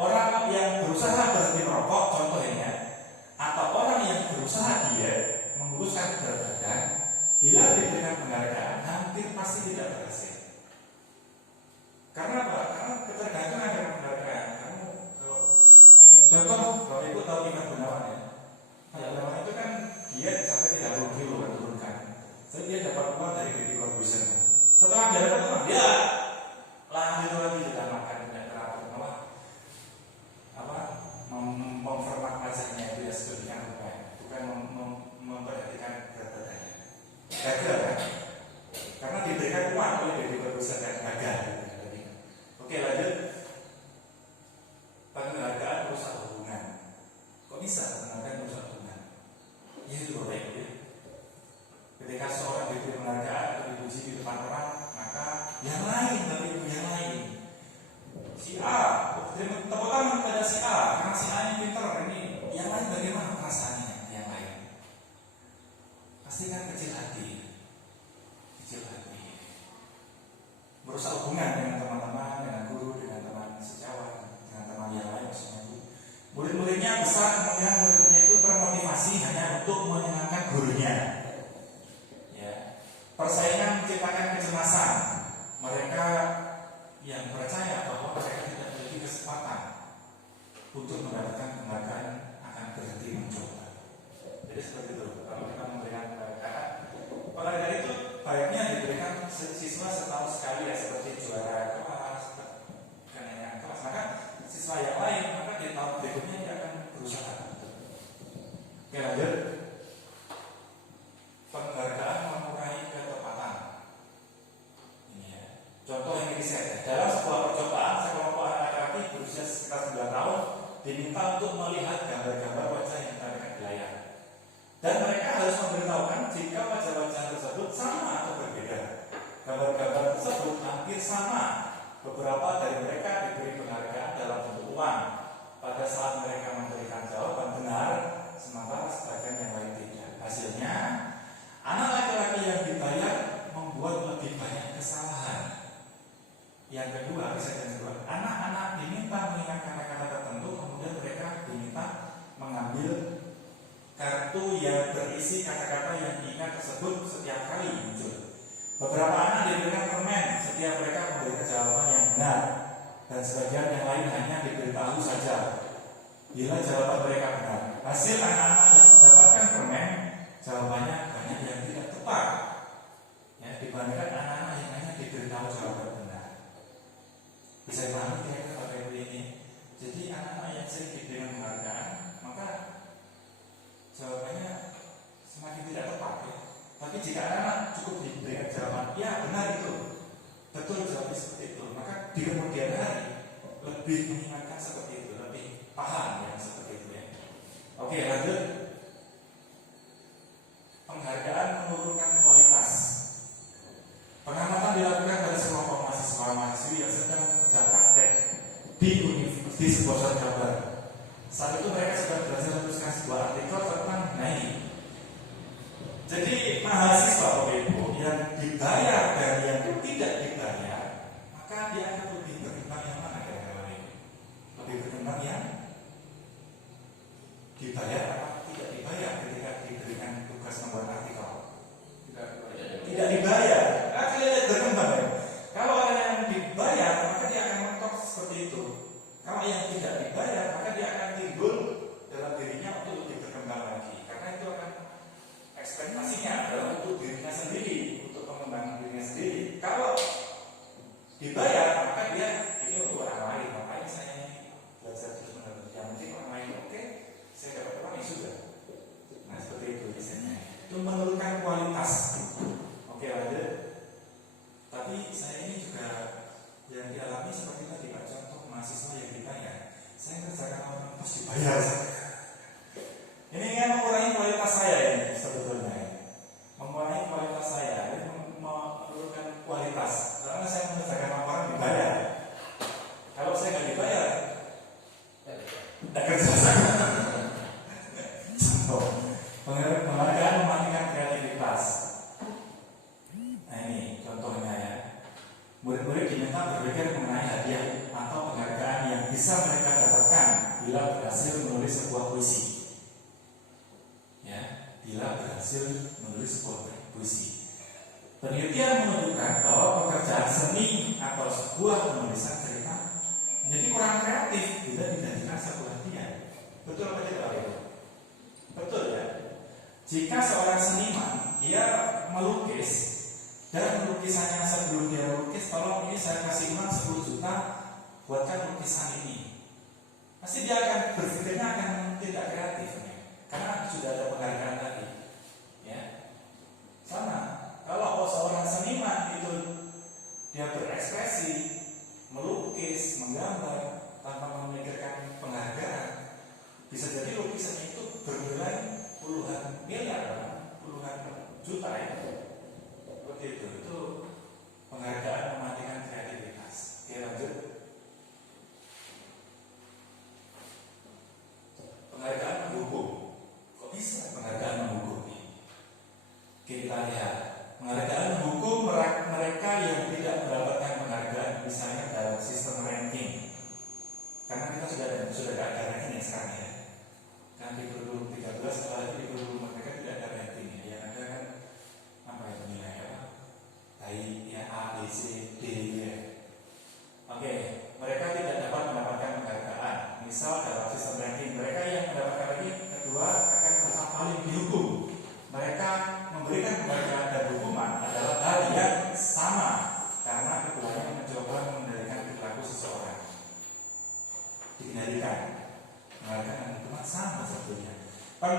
Orang yang berusaha berhenti merokok, contohnya, atau orang yang berusaha diet, menguruskan berat badan, bila diberikan penghargaan, hampir pasti tidak berhasil. Karena apa? Karena ketergantungan dengan penghargaan. Kamu contoh, kalau ibu tahu Iman Gunawan ya, Pak Gunawan itu kan diet sampai 30 kilo kan turunkan. Jadi dia dapat uang dari Deddy Corbuzier. Setelah dia dapat uang, dia lahan itu lagi tidak makan, tidak teratur. kecil hati, merusak hubungan dengan teman-teman, dengan guru, dengan teman sejawat, dengan teman yang lain maksudnya itu. Murid-muridnya besar, kemudian murid-muridnya itu termotivasi hanya untuk menyenangkan gurunya. Ya, persaingan menciptakan kecemasan. Mereka yang percaya bahwa mereka tidak memiliki kesempatan untuk mendapatkan penghargaan akan berhenti mencoba. Jadi seperti itu. Kalau kita memberikan penghargaan itu baiknya diberikan siswa setahun sekali ya, seperti juara kelas, kenaikan kelas. Maka siswa yang lain maka di tahun berikutnya dia akan berusaha. Oke, lanjut. Penghargaan mengurangi ketepatan. Ini ya. Contoh yang riset ya. Dalam sebuah percobaan sekelompok anak laki-laki berusia sekitar 9 tahun diminta untuk melihat gambar-gambar wajah yang ditampilkan di layar. Dan mereka harus memberitahukan jika wajah-wajah tersebut sama atau berbeda. Gambar-gambar tersebut hampir sama. Beberapa dari mereka diberi penghargaan dalam bentuk uang pada saat mereka memberikan jawaban benar, sementara sebagian yang lain tidak. Hasilnya, anak laki-laki yang dibayar membuat lebih banyak kesalahan. Yang kedua, riset yang kedua, anak-anak diminta mengingat kata-kata tertentu, kemudian mereka diminta mengambil kartu yang berisi kata-kata yang diingat tersebut setiap kali muncul. Beberapa anak diberikan permen setiap mereka memberikan jawaban yang benar, dan sebagian yang lain hanya diberitahu saja bila jawaban mereka benar. Hasil anak-anak yang mendapatkan permen, jawabannya banyak yang tidak tepat, ya, dibandingkan anak-anak yang hanya diberitahu jawaban benar. Bisa dipahami kira-kira Bapak Ibu ini. Jadi anak-anak yang sering diberi penghargaan, maka jawabannya semakin tidak tepat ya. Tapi jika anak-anak cukup diberikan jawaban, ya benar itu, betul jawabannya seperti itu, maka di kemudian hari lebih mengingatkan seperti itu, lebih paham yang seperti itu ya. Oke, lanjut. Penghargaan menurunkan kualitas. Pengamatan dilakukan pada sekelompok mahasiswa-mahasiswi yang sedang kerja praktek di sebuah kabar. Saat itu mereka sedang belajar menuliskan sebuah artikel tentang ini. Jadi mahasiswa Bapak Ibu yang dibayar dan yang tidak dibayar, maka dia akan lebih berkembang yang mana kira-kira ini? Lebih berkembang yang dibayar atau tidak dibayar ketika diberikan tugas membuat artikel? Tidak dibayar. Kalian berkembang ya. Kalau orang yang dibayar, maka dia akan mentok seperti itu. Kalau yang tidak dibayar, maka dia akan timbul dalam dirinya untuk lebih berkembang lagi. Karena itu akan ekspektasinya adalah untuk dirinya sendiri, untuk pengembangan dirinya sendiri. Kalau dibayar, maka dia ini untuk orang lain. Makanya saya belajar terus menerus. Yang penting orang lain oke, saya dapat uang ya sudah. Nah seperti itu biasanya. Itu menurunkan kualitas. Oke lanjut. Tapi saya ini juga yang dialami seperti tadi Pak, contoh mahasiswa yang dibayar. Saya kerjakan orang terus dibayar. Ini kan mengurangi kualitas saya ini sebetulnya. Mengurangi kualitas saya, ini menurunkan kualitas. Karena saya mengerjakan laporan dibayar. Kalau saya nggak dibayar, tidak kerja saya. Contoh, penghargaan mematikan kreativitas. Nah ini contohnya ya. Murid-murid diminta berpikir mengenai hadiah atau penghargaan yang bisa mereka dapatkan bila berhasil menulis sebuah puisi. Ya, bila berhasil menulis sebuah puisi. Penelitian menunjukkan bahwa pekerjaan seni atau sebuah penulisan cerita menjadi kurang kreatif bila dijadikan sebuah hadiah. Betul apa tidak itu? Betul ya. Jika seorang seniman dia melukis dan lukisannya sebelum dia lukis, tolong ini saya kasih uang 10 juta buatkan lukisan ini, pasti dia akan berpikirnya akan tidak kreatif ya. Karena sudah ada penghargaan tadi ya. Sama kalau seorang seniman itu dia berekspresi, melukis, menggambar tanpa memikirkan penghargaan, bisa jadi lukisannya itu bernilai puluhan miliar, puluhan juta ya. Seperti itu penghargaan mematikan kreativitas. Oke lanjut. Penghargaan menghukum. Kok bisa penghargaan menghukum? Oke,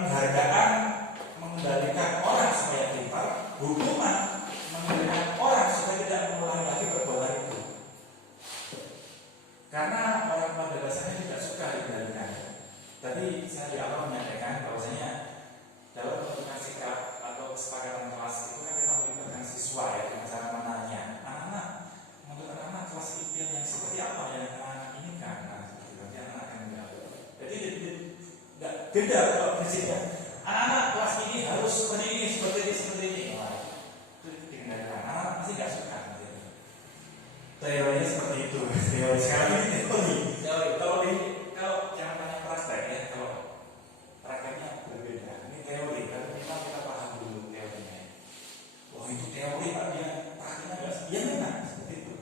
penghargaan mengendalikan orang supaya pintar, hukuman mengendalikan orang supaya tidak mengulangi lagi perbuatan itu. Karena orang pada dasarnya tidak suka dikendalikan. Tadi saya di awal menyampaikan bahwasanya dalam menentukan sikap atau kesepakatan kelas itu kan kita melibatkan siswa ya dengan cara menanya anak-anak, menurut anak-anak kelas IPL yang seperti apa yang anak-anak inginkan. Nah, seperti itu nanti anak akan menjawab. Jadi tidak beda kalau prinsipnya. Anak-anak kelas ini harus seperti ini, seperti ini, seperti ini. Wah, itu dikendalikan. Anak pasti nggak suka. Teorinya seperti itu. Teori sekarang ini teori. Kalau jangan tanya praktek ya. Kalau prakteknya berbeda. Ini teori. Tapi kita paham dulu teorinya. Oh itu teori Pak dia prakteknya nggak. Iya memang seperti itu.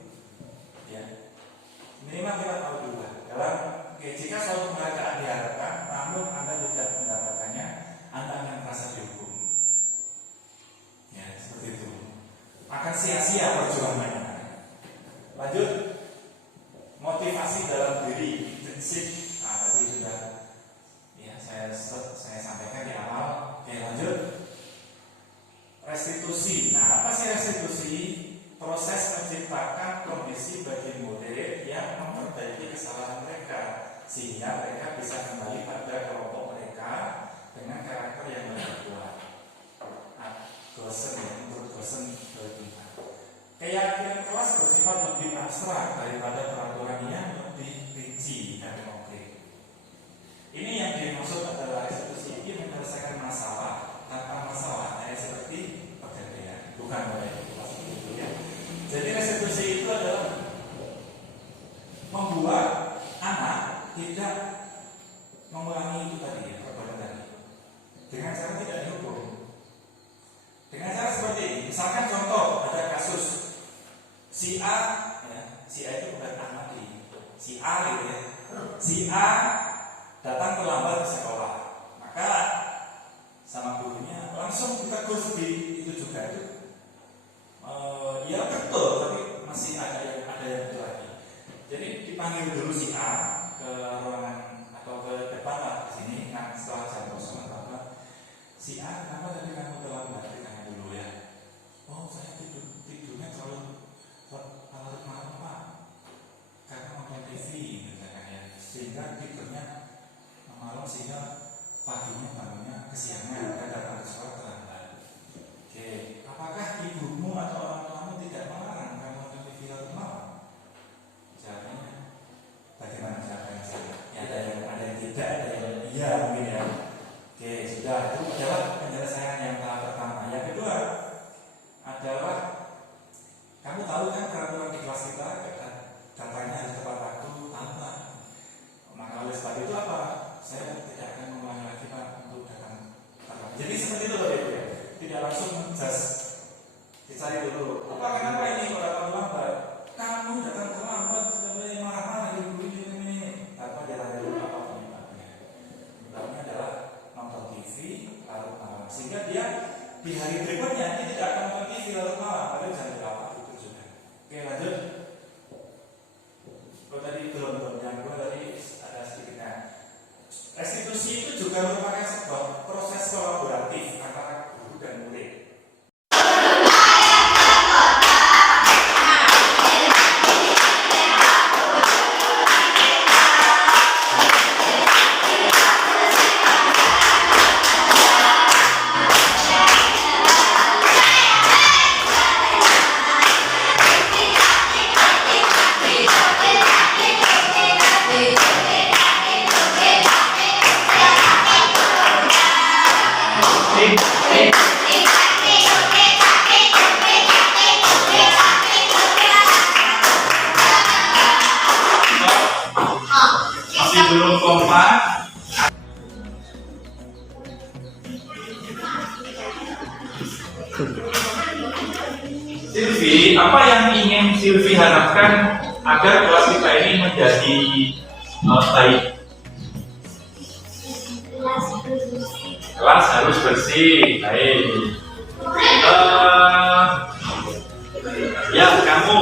Ya. Minimal kita tahu dulu lah. Dalam jika suatu penghargaan diharapkan, namun Anda tidak mendapatkannya, Anda akan merasa dihukum. Ya seperti itu. Akan sia-sia perjuangannya. Lanjut, motivasi dalam diri intrinsik. Nah, tadi sudah ya saya sampaikan di awal. Oke, lanjut. Restitusi. Nah, apa sih restitusi? Proses menciptakan kondisi bagi murid yang memperbaiki kesalahan mereka sehingga mereka bisa kembali pada kelompok mereka dengan karakter yang lebih kuat. Nah, dosen ya, menurut dosen bertindak. Keyakinan kelas bersifat lebih abstrak daripada peraturan yang lebih rinci dan konkret. Ini yang dimaksud adalah restitusi ini menyelesaikan masalah tanpa masalah, seperti pegadaian, bukan oleh kelas itu ya. Jadi restitusi itu adalah membuat anak tidak mengulangi itu tadi ya, perbuatan tadi dengan cara tidak dihukum. Dengan cara seperti ini, misalkan contoh ada kasus si A, ya, si A itu bukan Ahmadi, si A gitu ya. Si A datang terlambat ke sekolah, maka sama gurunya langsung ditegur seperti itu juga itu. Ya betul, tapi masih ada yang betul lagi. Jadi dipanggil dulu si A ke ruangan atau ke depan lah ke sini. Nah setelah jam kosong atau si A kenapa tadi kamu terlambat? Ditanya dulu ya. Oh saya tidurnya terlalu larut malam Pak, karena nonton TV misalkan ya, sehingga tidurnya malam sehingga paginya bangunnya kesiangan dan datang ke sekolah terlambat. Oke, apakah ibumu atau orang tuamu tidak melarang kamu nonton TV larut malam? Jawabannya bagaimana jawabannya saya? Ya, ada yang tidak, ada yang iya mungkin ya. Oke, sudah itu adalah penyelesaian yang tahap pertama. Yang kedua adalah kamu tahu kan peraturan di kelas kita datangnya harus tepat waktu, tanpa. Maka oleh sebab itu apa? Saya tidak akan mengulangi lagi Pak untuk datang tepat. Jadi seperti itu loh Ibu ya. Tidak langsung menjas. Dicari dulu. Apa kenapa ini kok datang terlambat? Kamu datang terlambat sebagai marah-marah ibu ini. Tanpa ditanya dulu apa penyebabnya. Penyebabnya adalah nonton TV larut malam. Sehingga dia di hari berikutnya dia tidak akan nonton TV larut malam. Padahal jam berapa itu sudah. Oke lanjut. Oh tadi belum yang kedua tadi ada sedikitnya. Restitusi itu juga merupakan sebuah proses kolaboratif antara guru dan murid. Masih belum kompak. Silvi, apa yang ingin Silvi harapkan agar kelas kita ini menjadi baik? Kelas harus bersih, baik. Ya kamu,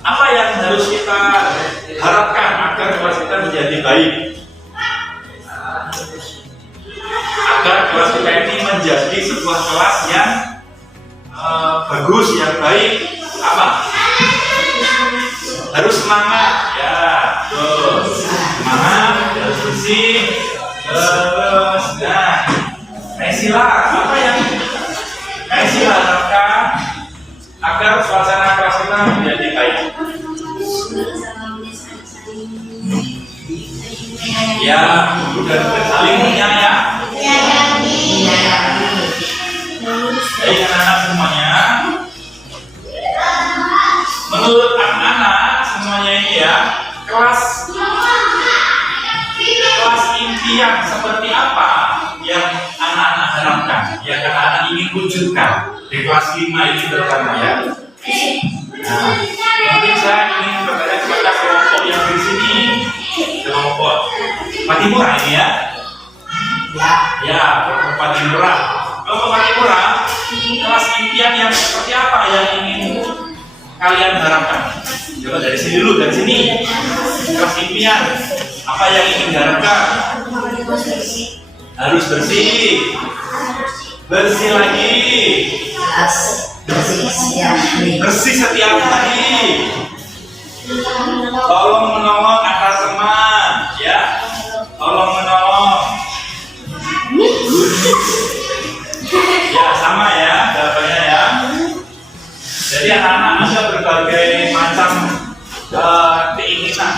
apa yang harus kita harapkan agar kelas kita menjadi baik? Agar menjadi sebuah kelas yang bagus, yang baik, apa? Harus semangat, ya, terus semangat, harus bersih, terus, nah, sila apa yang sila harapkan agar suasana kelas kita menjadi baik. Ya, sudah saling menyayangi. Baik anak-anak semuanya. Menurut anak-anak semuanya ini ya, kelas impian seperti apa yang anak-anak harapkan, yang anak-anak ingin wujudkan di kelas 5 ini terutama ya. Nah, mungkin saya ingin bertanya kepada kelompok yang di sini, kelompok Patimura ini ya. Ya, kelompok Patimura. Kelompok Patimura, kelas impian yang seperti apa yang ingin kalian harapkan? Coba dari sini dulu, dari sini. Kelas impian, apa yang ingin diharapkan? Harus bersih. Bersih lagi. Bersih setiap hari. Tolong menolong antar teman, ya. Tolong menolong. Ya, sama ya jawabannya ya. Jadi anak-anak ada berbagai macam keinginan.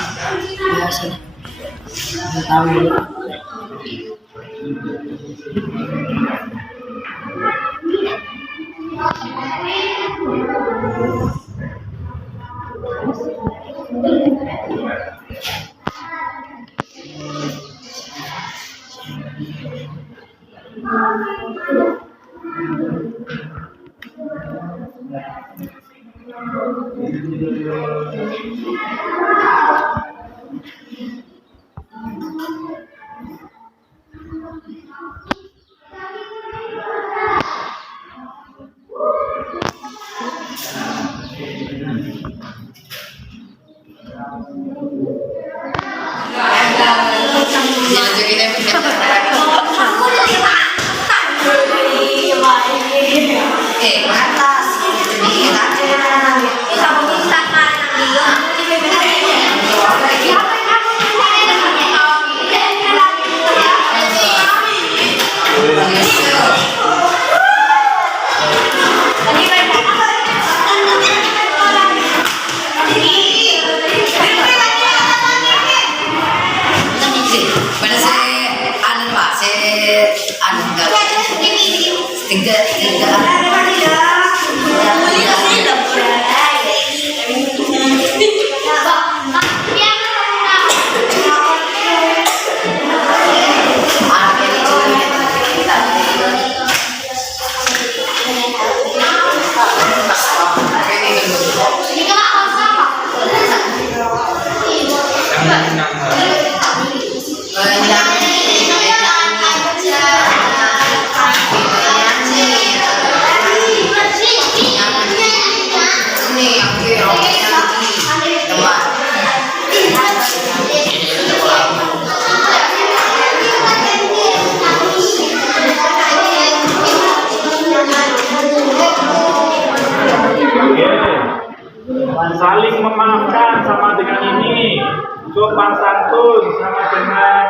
Saling memaafkan sama dengan ini, sopan santun sama dengan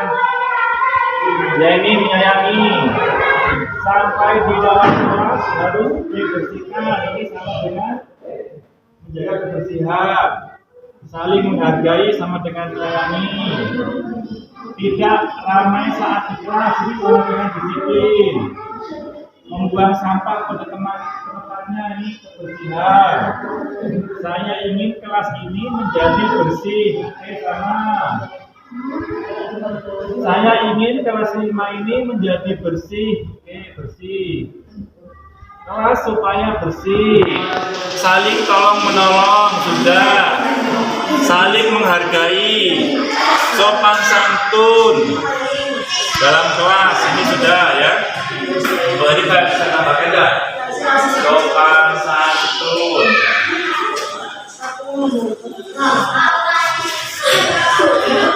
ya ini menyayangi, sampai di dalam kelas harus dibersihkan, ini sama dengan menjaga kebersihan, saling menghargai sama dengan menyayangi, tidak ramai saat di kelas, ini sama dengan disiplin, membuang sampah pada tempatnya, ini kebersihan. Saya ingin kelas ini menjadi bersih. Oke, sama. Saya ingin kelas 5 ini menjadi bersih. Oke, bersih. Kelas supaya bersih. Saling tolong menolong, sudah. Saling menghargai. Sopan santun dalam kelas, ini sudah ya. Boleh kita bisa tambahkan enggak? Sopan santun.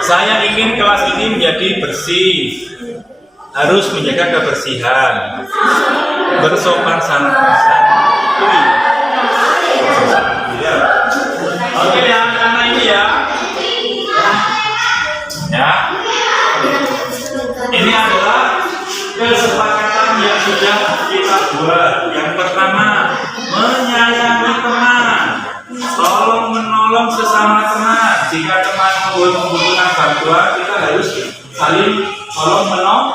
Saya ingin kelas ini menjadi bersih. harus menjaga kebersihan, bersopan santun. Ya. Oke ya, anak ini ya. Ya. Ini adalah kesepakatan yang sudah kita buat. Yang pertama, menyayangi teman, tolong menolong sesama teman. Jika teman membutuhkan bantuan, kita harus saling tolong menolong.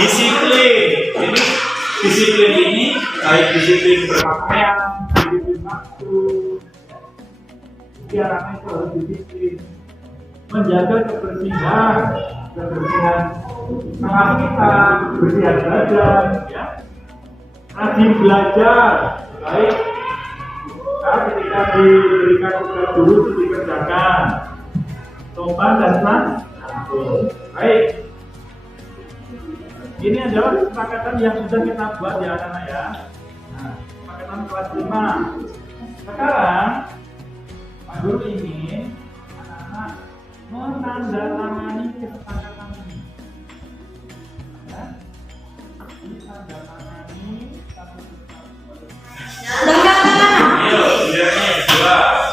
Disiplin. Ini disiplin ini baik disiplin berpakaian, disiplin waktu. Biar anak itu harus disiplin. Menjaga kebersihan tangan kita, kebersihan badan, ya. Rajin belajar, baik. Ketika diberikan tugas dulu itu dikerjakan, sopan dan santun. Baik. Ini adalah kesepakatan yang sudah kita buat ya anak-anak ya. Nah, kesepakatan kelas 5. Sekarang Pak Guru ingin anak-anak menandatangani kesepakatan ini. Ya. Menandatangani satu kesepakatan. Ayo, biarnya dua.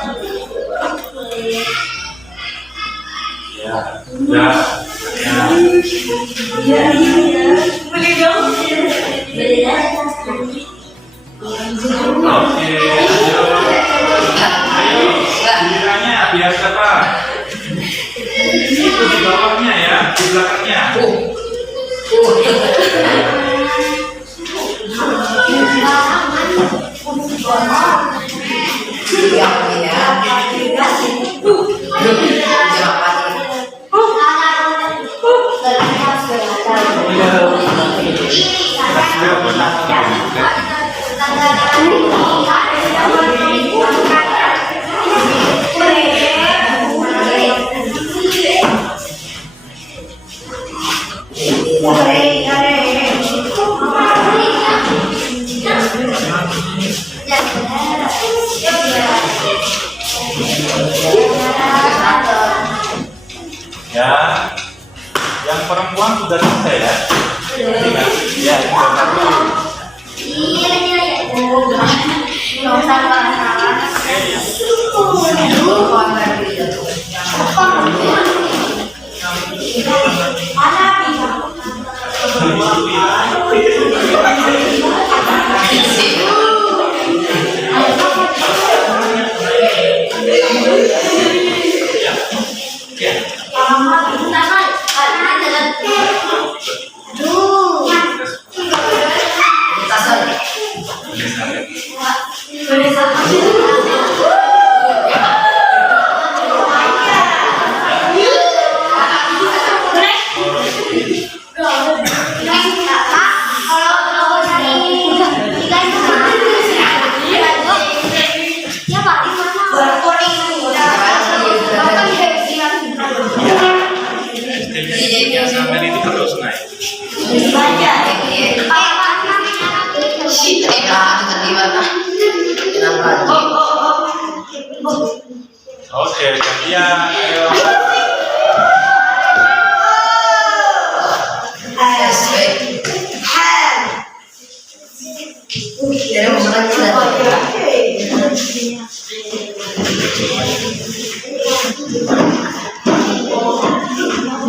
Ya, ya. Boleh dong? Oke, ayo, gilirannya biar siapa? Itu di bawahnya ya, di belakangnya. Ya, yang perempuan sudah selesai ya. Ya, sudah satu. Oke, gantian. Ayo.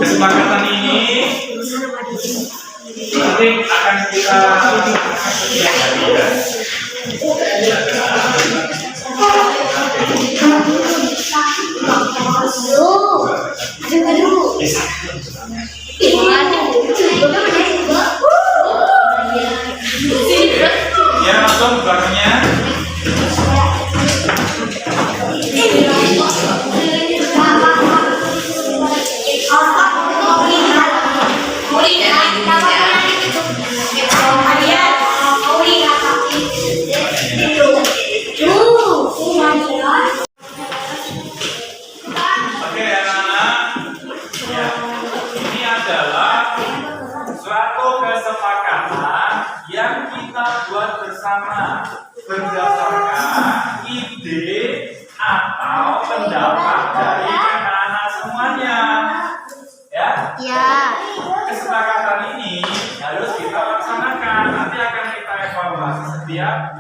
Kesepakatan ini nanti akan kita ya. Ya, langsung belakangnya. Oke anak-anak, ya, ini adalah suatu kesepakatan yang kita buat bersama berdasarkan ide atau pendapat dari anak-anak semuanya, ya. Ya. setiap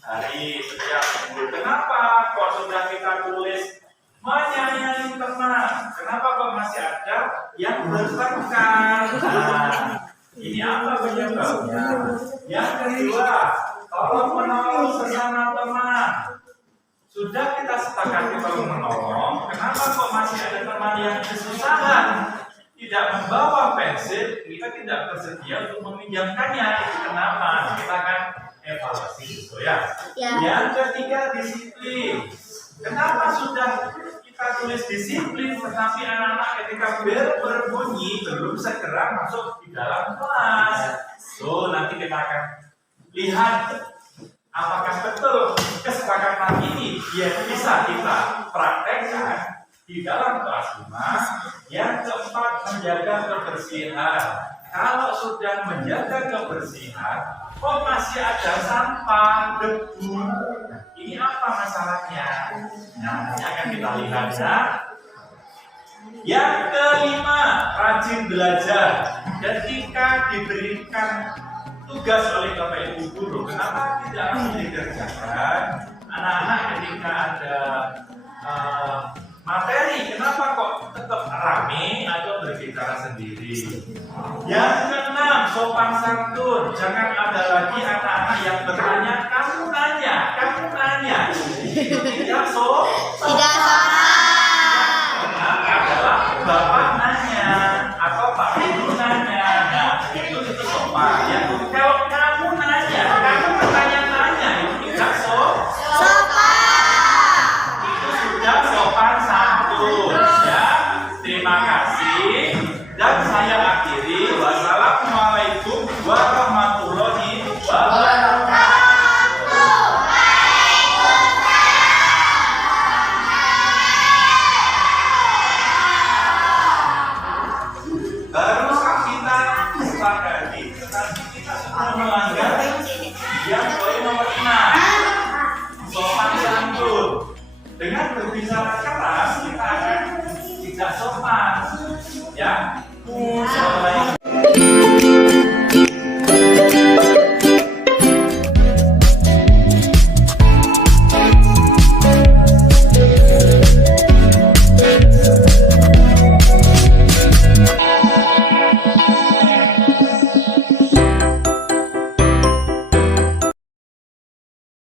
hari, setiap minggu. Kenapa kok sudah kita tulis menyayangi teman? Kenapa kok masih ada yang bertengkar? Nah, ini apa penyebabnya? Yang kedua, tolong menolong sesama teman. Sudah kita sepakati tolong menolong. Kenapa kok masih ada teman yang kesusahan? Tidak membawa pensil, kita tidak bersedia untuk meminjamkannya. Itu kenapa? Kita akan evaluasi itu ya. Yang ketiga, disiplin. Kenapa sudah kita tulis disiplin, tetapi anak-anak ketika bel berbunyi belum segera masuk di dalam kelas? So, nanti kita akan lihat apakah betul kesepakatan ini yang bisa kita praktekkan di dalam kelas 5. Yang keempat, menjaga kebersihan. Kalau sudah menjaga kebersihan, kok masih ada sampah, debu? Ini apa masalahnya? Nah, ini akan kita lihat ya. Yang kelima, rajin belajar. Ketika diberikan tugas oleh Bapak Ibu guru, kenapa tidak langsung dikerjakan? Anak-anak ketika ada materi, kenapa kok tetap rame atau berbicara sendiri? Yang keenam, sopan santun. Jangan ada lagi anak-anak yang bertanya, kamu nanya. Tidak sopan. Adalah Bapak nanya atau Pak Guru nanya. Nah, itu sopan. Yang kalau kamu nanya, kamu bertanya-tanya, itu tidak sopan. Itu sudah sopan santun. Ya, terima kasih. Dan saya akhiri. Wassalamualaikum warahmatullahi wabarakatuh. Barusan kita sepakati, tetapi kita sudah melanggar yang poin nomor 6, sopan santun. Dengan berbicara